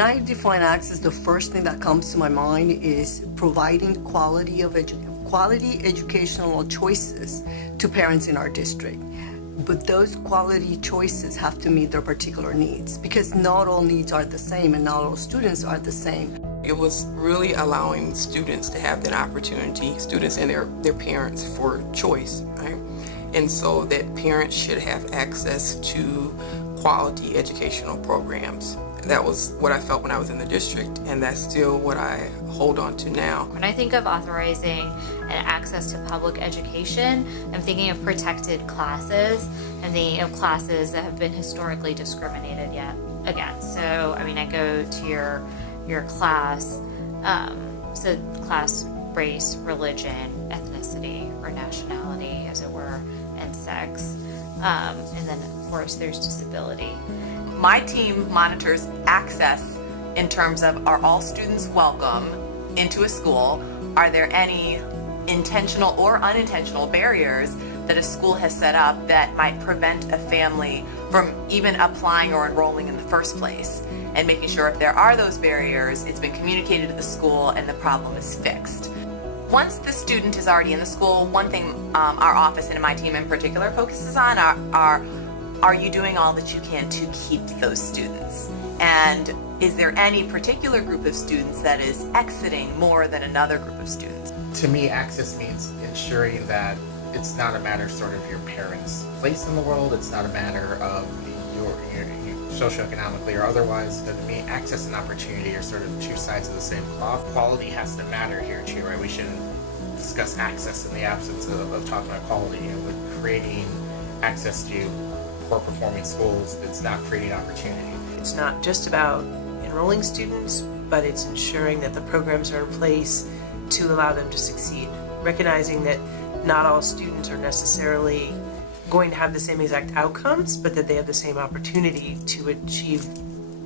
When I define access, the first thing that comes to my mind is providing quality educational choices to parents in our district. But those quality choices have to meet their particular needs, because not all needs are the same and not all students are the same. It was really allowing students to have that opportunity, students and their parents, for choice, right? And so that parents should have access to quality educational programs. That was what I felt when I was in the district, and that's still what I hold on to now. When I think of authorizing and access to public education, I'm thinking of protected classes. I'm thinking of classes that have been historically discriminated against. So, I mean, I go to your class, so class, race, religion, ethnicity, or nationality, as it were, and sex. And then, of course, there's disability. My team monitors access in terms of, are all students welcome into a school? Are there any intentional or unintentional barriers that a school has set up that might prevent a family from even applying or enrolling in the first place? And making sure if there are those barriers, it's been communicated to the school and the problem is fixed. Once the student is already in the school, one thing our office and my team in particular focuses on are you doing all that you can to keep those students? And is there any particular group of students that is exiting more than another group of students? To me, access means ensuring that it's not a matter sort of your parents' place in the world, it's not a matter of your socioeconomically or otherwise. To me, access and opportunity are sort of two sides of the same cloth. Quality has to matter here too, right? We shouldn't discuss access in the absence of talking about quality. And with creating access to poor performing schools, it's not creating opportunity. It's not just about enrolling students, but it's ensuring that the programs are in place to allow them to succeed. Recognizing that not all students are necessarily going to have the same exact outcomes, but that they have the same opportunity to achieve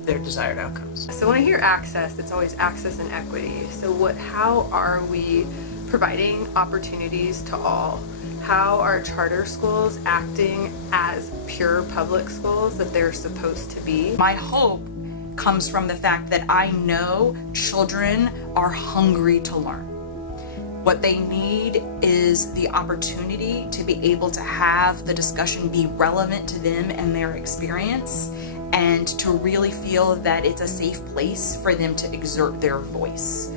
their desired outcomes. So when I hear access, it's always access and equity. So how are we providing opportunities to all? How are charter schools acting as pure public schools that they're supposed to be? My hope comes from the fact that I know children are hungry to learn. What they need is the opportunity to be able to have the discussion be relevant to them and their experience, and to really feel that it's a safe place for them to exert their voice.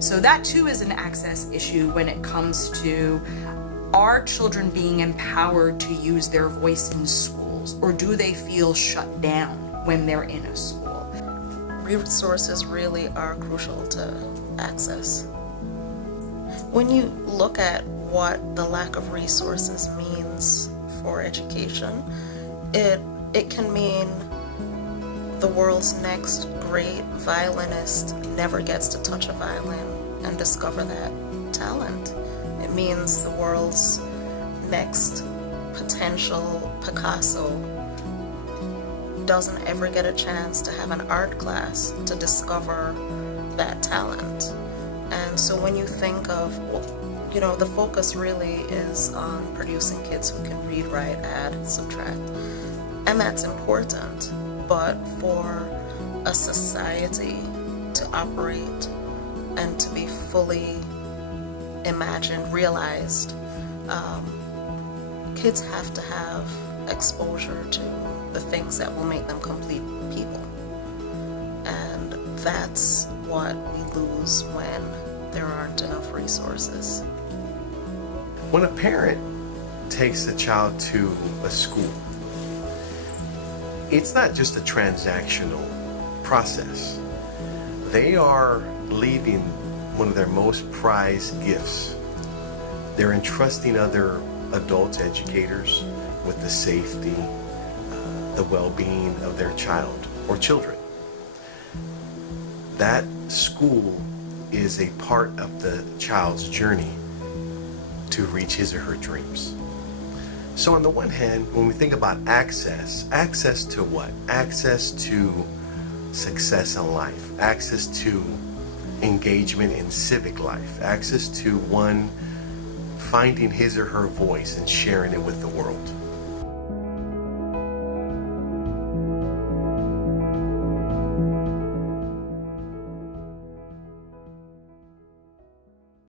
So that too is an access issue when it comes to, are children being empowered to use their voice in schools, or do they feel shut down when they're in a school? Resources really are crucial to access. When you look at what the lack of resources means for education, it can mean the world's next great violinist never gets to touch a violin and discover that talent. It means the world's next potential Picasso doesn't ever get a chance to have an art class to discover that talent. And so when you think of, the focus really is on producing kids who can read, write, add, subtract. And that's important, but for a society to operate and to be fully imagined, realized, kids have to have exposure to the things that will make them complete people. And that's what we lose when there aren't enough resources. When a parent takes a child to a school, it's not just a transactional process. They are leaving one of their most prized gifts. They're entrusting other adults, educators, with the safety, the well-being of their child or children. That school is a part of the child's journey to reach his or her dreams. So on the one hand, when we think about access to what? Access to success in life, access to engagement in civic life, access to one finding his or her voice and sharing it with the world.